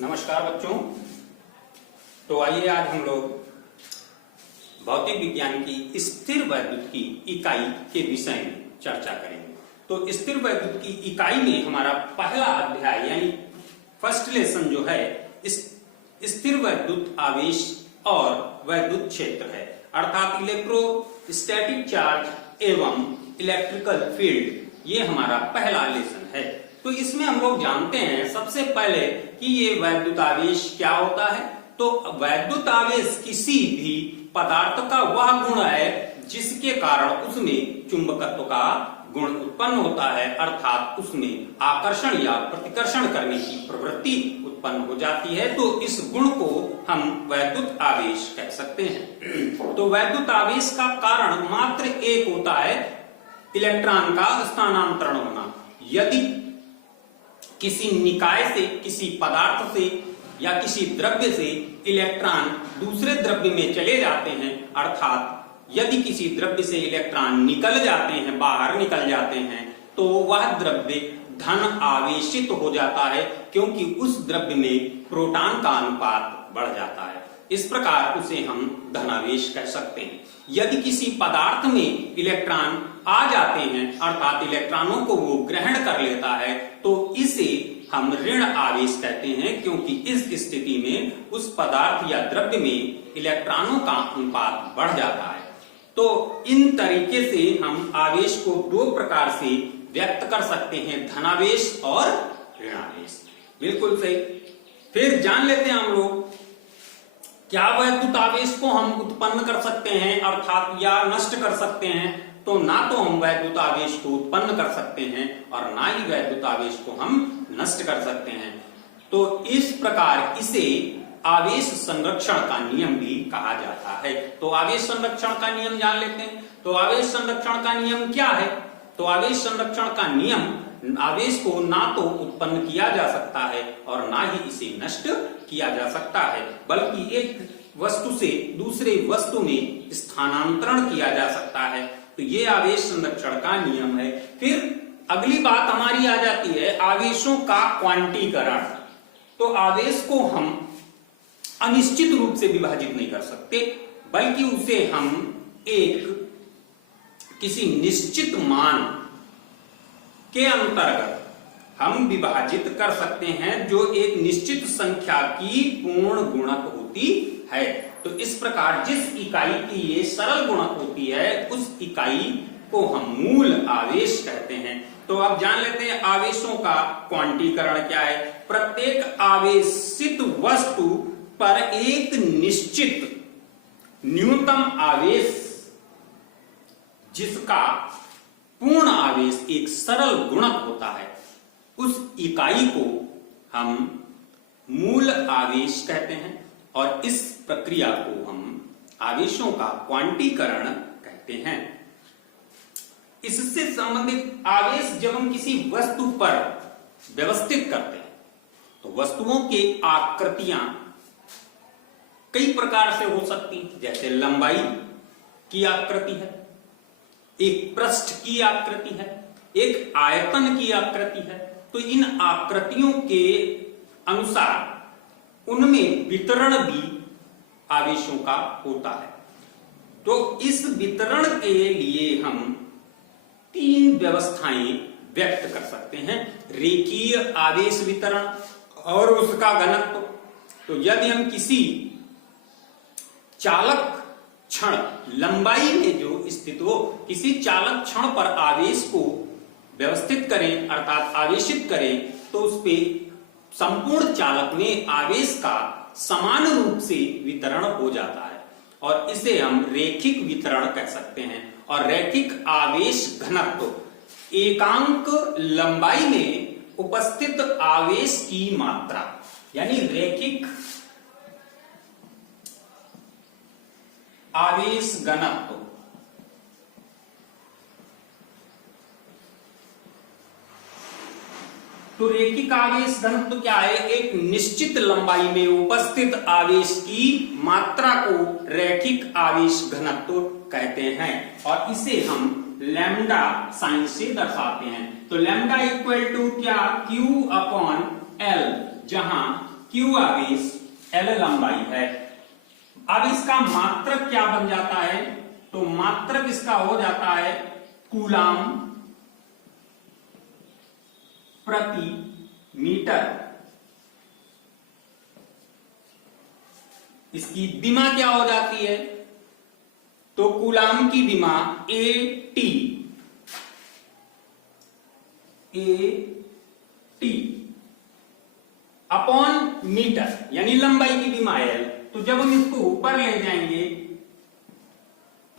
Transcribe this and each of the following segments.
नमस्कार बच्चों। तो आइए आज हम लोग भौतिक विज्ञान की स्थिर वैद्युत की इकाई के विषय में चर्चा करेंगे। तो स्थिर वैद्युत की इकाई में हमारा पहला अध्याय यानी फर्स्ट लेसन जो है स्थिर वैद्युत आवेश और वैद्युत क्षेत्र है, अर्थात इलेक्ट्रोस्टैटिक चार्ज एवं इलेक्ट्रिकल फील्ड। ये हमारा पहला लेसन है। तो इसमें हम लोग जानते हैं सबसे पहले कि ये वैद्युत आवेश क्या होता है। तो वैद्युत आवेश किसी भी पदार्थ का वह गुण है जिसके कारण उसमें चुंबकत्व का गुण उत्पन्न होता है, अर्थात उसमें आकर्षण या प्रतिकर्षण करने की प्रवृत्ति उत्पन्न हो जाती है। तो इस गुण को हम वैद्युत आवेश कह सकते हैं। तो वैद्युत आवेश का कारण मात्र एक होता है, इलेक्ट्रॉन का स्थानांतरण होना। यदि किसी निकाय से, किसी पदार्थ से या किसी द्रव्य से इलेक्ट्रॉन दूसरे द्रव्य में चले जाते हैं, अर्थात यदि किसी द्रव्य से इलेक्ट्रॉन निकल जाते हैं, बाहर निकल जाते हैं, तो वह द्रव्य धन आवेशित हो जाता है, क्योंकि उस द्रव्य में प्रोटॉन का अनुपात बढ़ जाता है। इस प्रकार उसे हम धनावेश कह सकते हैं। यदि किसी पदार्थ में इलेक्ट्रॉन आ जाते हैं, अर्थात इलेक्ट्रॉनों को वो ग्रहण कर लेता है, तो इसे हम ऋण आवेश कहते हैं, क्योंकि इस स्थिति में उस पदार्थ या द्रव्य में इलेक्ट्रॉनों का अनुपात बढ़ जाता है। तो इन तरीके से हम आवेश को दो प्रकार से व्यक्त कर सकते हैं, धनावेश और ऋणावेश। बिल्कुल सही। फिर जान लेते हैं हम लोग क्या वैद्युत आवेश को हम उत्पन्न कर सकते हैं, अर्थात या नष्ट कर सकते हैं। तो ना तो हम वैद्युत आवेश को उत्पन्न कर सकते हैं और ना ही वैद्युत आवेश को हम नष्ट कर सकते हैं। तो इस प्रकार इसे आवेश संरक्षण का नियम भी कहा जाता है। तो आवेश संरक्षण का नियम जान लेते हैं। तो आवेश संरक्षण का नियम क्या है? तो आवेश संरक्षण का नियम, आवेश को ना तो उत्पन्न किया जा सकता है और ना ही इसे नष्ट किया जा सकता है, बल्कि एक वस्तु से दूसरे वस्तु में स्थानांतरण किया जा सकता है। तो ये आवेश संरक्षण का नियम है। फिर अगली बात हमारी आ जाती है आवेशों का क्वांटीकरण। तो आवेश को हम अनिश्चित रूप से विभाजित नहीं कर सकते, बल्कि उसे हम एक किसी निश्चित मान के अंतर्गत हम विभाजित कर सकते हैं, जो एक निश्चित संख्या की पूर्ण गुणक होती है। तो इस प्रकार जिस इकाई की ये सरल गुणक होती है, उस इकाई को हम मूल आवेश कहते हैं। तो अब जान लेते हैं आवेशों का क्वांटीकरण क्या है। प्रत्येक आवेशित वस्तु पर एक निश्चित न्यूनतम आवेश जिसका पूर्ण आवेश एक सरल गुणक होता है, उस इकाई को हम मूल आवेश कहते हैं और इस प्रक्रिया को हम आवेशों का क्वांटीकरण कहते हैं। इससे संबंधित आवेश जब हम किसी वस्तु पर व्यवस्थित करते हैं, तो वस्तुओं की आकृतियां कई प्रकार से हो सकती हैं, जैसे लंबाई की आकृति है, एक पृष्ठ की आकृति है, एक आयतन की आकृति है। तो इन आकृतियों के अनुसार उनमें वितरण भी आवेशों का होता है। तो इस वितरण के लिए हम तीन व्यवस्थाएं व्यक्त कर सकते हैं। रेखीय आवेश वितरण और उसका घनत्व। तो यदि हम किसी चालक क्षण लंबाई में जो स्थित हो, किसी चालक क्षण पर आवेश को व्यवस्थित करें, अर्थात आवेशित करें, तो उस पे संपूर्ण चालक में आवेश का समान रूप से वितरण हो जाता है और इसे हम रैखिक वितरण कह सकते हैं। और रैखिक आवेश घनत्व एकांक लंबाई में उपस्थित आवेश की मात्रा, यानी रैखिक आवेश घनत्व तो रैखिक आवेश घनत्व क्या है? एक निश्चित लंबाई में उपस्थित आवेश की मात्रा को रैखिक आवेश घनत्व कहते हैं और इसे हम लैम्डा साइन से दर्शाते हैं। तो लैम्डा इक्वल टू क्या? Q अपॉन L, जहां Q आवेश L लंबाई है। अब इसका मात्रक क्या बन जाता है, तो मात्रक इसका हो जाता है कूलाम प्रति मीटर। इसकी दिमा क्या हो जाती है, तो कूलाम की दिमा AT अपॉन मीटर, यानी लंबाई की दिमा L। तो जब हम इसको ऊपर ले जाएंगे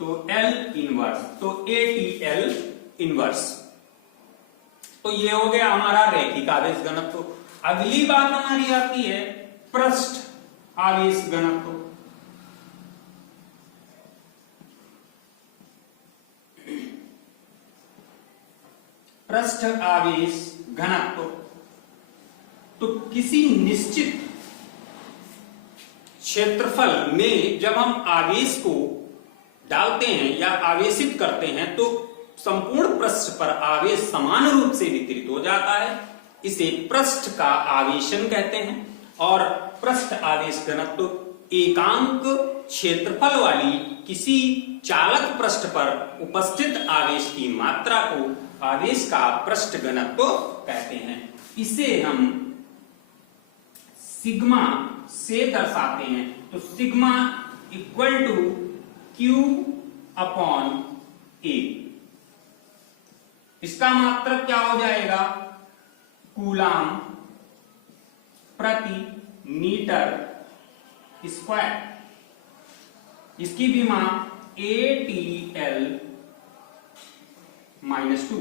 तो L इनवर्स, तो ATL इनवर्स। तो ये हो गया हमारा रैखिक आवेश घनत्व। अगली बात हमारी आती है पृष्ठ आवेश घनत्व। पृष्ठ आवेश घनत्व, तो किसी निश्चित क्षेत्रफल में जब हम आवेश को डालते हैं या आवेशित करते हैं तो संपूर्ण पृष्ठ पर आवेश समान रूप से वितरित हो जाता है। इसे पृष्ठ का आवेशन कहते हैं। और पृष्ठ आवेश घनत्व एकांक क्षेत्रफल वाली किसी चालक पृष्ठ पर उपस्थित आवेश की मात्रा को आवेश का पृष्ठ घनत्व कहते हैं। इसे हम सिग्मा से दर्शाते हैं। तो sigma equal to Q upon A। इसका मात्रक क्या हो जाएगा, कूलाम प्रति मीटर स्क्वायर। इसकी विमा ATL -2।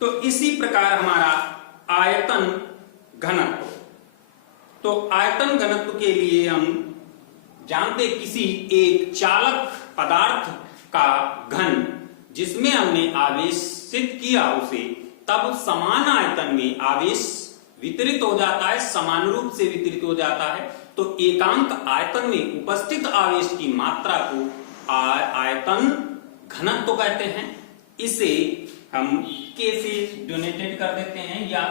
तो इसी प्रकार हमारा आयतन घनत्व, तो आयतन घनत्व के लिए हम जानते किसी एक चालक पदार्थ का घन जिसमें हमने आवेशित किया उसे, तब समान आयतन में आवेश वितरित हो जाता है, समान रूप से वितरित हो जाता है। तो एकांक आयतन में उपस्थित आवेश की मात्रा को आयतन घनत्व कहते हैं। इसे हम K से डोनेटेड कर देते हैं, या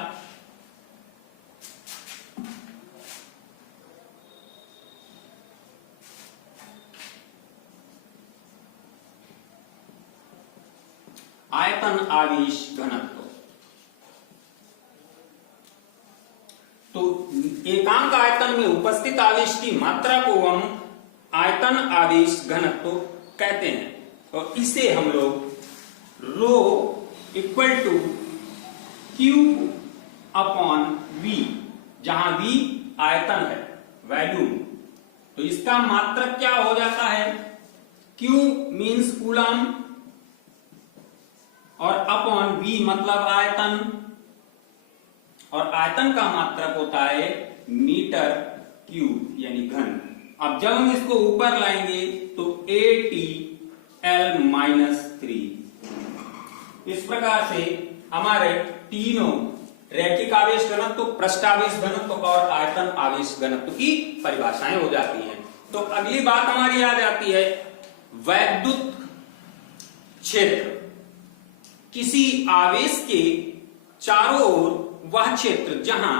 आयतन आवेश घनत्व। तो एकांक आयतन में उपस्थित आवेश की मात्रा को हम आयतन आवेश घनत्व कहते हैं। और इसे हम लोग rho equal to Q upon V, जहां V आयतन है, वॉल्यूम, तो इसका मात्रक क्या हो जाता है, Q मीन्स कूलम और अपॉन V मतलब आयतन, और आयतन का मात्रक होता है मीटर क्यूब यानी घन। अब जब हम इसको ऊपर लाएंगे तो ATL -3। इस प्रकार से हमारे तीनों रैखिक आवेश घनत्व, पृष्ठ आवेश घनत्व और आयतन आवेश घनत्व की परिभाषाएं हो जाती हैं। तो अगली बात हमारी याद आती है वैद्युत क्षेत्र। किसी आवेश के चारों ओर वह क्षेत्र जहां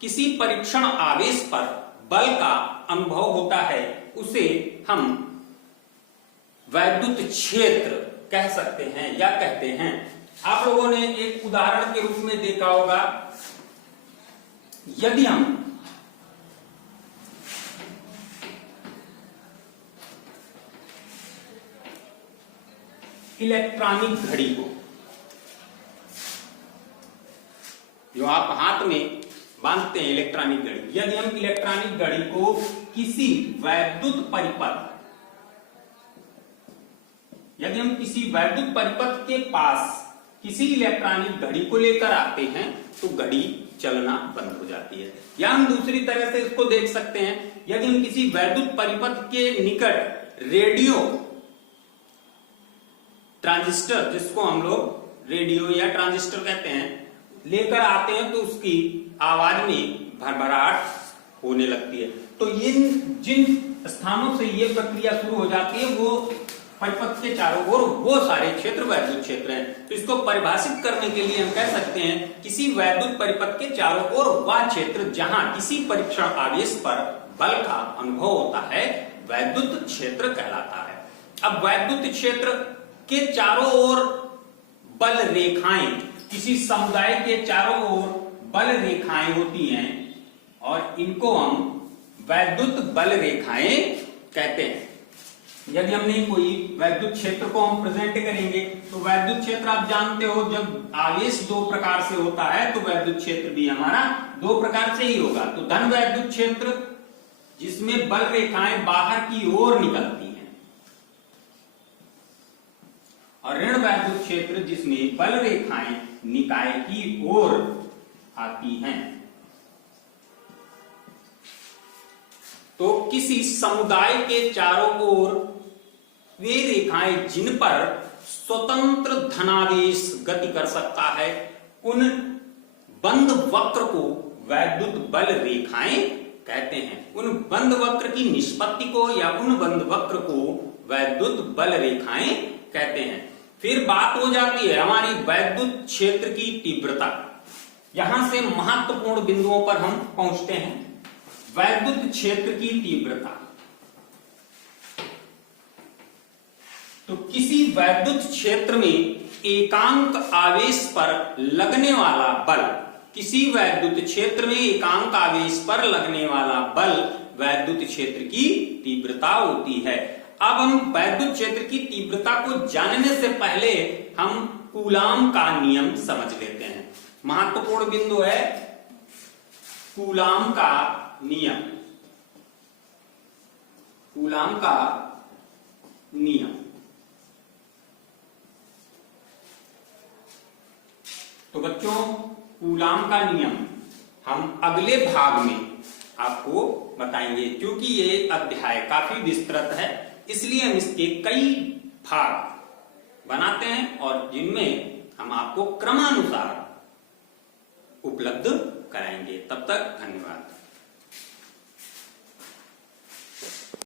किसी परीक्षण आवेश पर बल का अनुभव होता है उसे हम वैद्युत क्षेत्र कह सकते हैं या कहते हैं। आप लोगों ने एक उदाहरण के रूप में देखा होगा, यदि हम इलेक्ट्रॉनिक घड़ी को, जो आप हाथ में बांधते हैं इलेक्ट्रॉनिक घड़ी, यदि हम इलेक्ट्रॉनिक घड़ी को किसी वैद्युत परिपथ, यदि हम किसी वैद्युत परिपथ के पास किसी इलेक्ट्रॉनिक घड़ी को लेकर आते हैं तो घड़ी चलना बंद हो जाती है। या हम दूसरी तरह से इसको देख सकते हैं, यदि हम किसी वैद्युत परिपथ के निकट रेडियो ट्रांजिस्टर, जिसको हम लोग रेडियो या ट्रांजिस्टर कहते हैं, लेकर आते हैं तो उसकी आवाज में भरभराहट होने लगती है। तो जिन स्थानों से ये प्रक्रिया शुरू हो जाती है वो परिपथ के चारों ओर वो सारे क्षेत्र वैद्युत क्षेत्र हैं। तो इसको परिभाषित करने के लिए हम कह सकते हैं किसी वैद्युत परिपथ के चारों ओर वह क्षेत्र जहां किसी परीक्षण आवेश पर बल का अनुभव होता है वैद्युत क्षेत्र कहलाता है। अब वैद्युत क्षेत्र के चारों ओर बल रेखाएं, किसी समुदाय के चारों ओर बल रेखाएं होती हैं और इनको हम वैद्युत बल रेखाएं कहते हैं। यदि हमने कोई वैद्युत क्षेत्र को हम प्रेजेंट करेंगे तो वैद्युत क्षेत्र आप जानते हो जब आवेश दो प्रकार से होता है तो वैद्युत क्षेत्र भी हमारा दो प्रकार से ही होगा। तो धन वैद्युत क्षेत्र जिसमें बल रेखाएं बाहर की ओर निकलती हैं और ऋण वैद्युत क्षेत्र जिसमें बल रेखाएं निकाय की ओर आती हैं। तो किसी समुदाय के चारों ओर वे रेखाएं जिन पर स्वतंत्र धनावेश गति कर सकता है उन बंद वक्र को वैद्युत बल रेखाएं कहते हैं। उन बंद वक्र की निष्पत्ति को या उन बंद वक्र को वैद्युत बल रेखाएं कहते हैं। फिर बात हो जाती है हमारी वैद्युत क्षेत्र की तीव्रता। यहां से महत्वपूर्ण बिंदुओं पर हम पहुंचते हैं। वैद्युत क्षेत्र की तीव्रता, तो किसी वैद्युत क्षेत्र में एकांक आवेश पर लगने वाला बल, किसी वैद्युत क्षेत्र में एकांक आवेश पर लगने वाला बल वैद्युत क्षेत्र की तीव्रता होती है। अब हम वैद्युत क्षेत्र की तीव्रता को जानने से पहले हम कूलाम का नियम समझ लेते हैं। महत्वपूर्ण बिंदु है कूलाम का नियम। कूलाम का नियम, तो बच्चों कूलाम का नियम हम अगले भाग में आपको बताएंगे। क्योंकि ये अध्याय काफी विस्तृत है इसलिए हम इसके कई भाग बनाते हैं और जिनमें हम आपको क्रमानुसार उपलब्ध कराएंगे। तब तक धन्यवाद।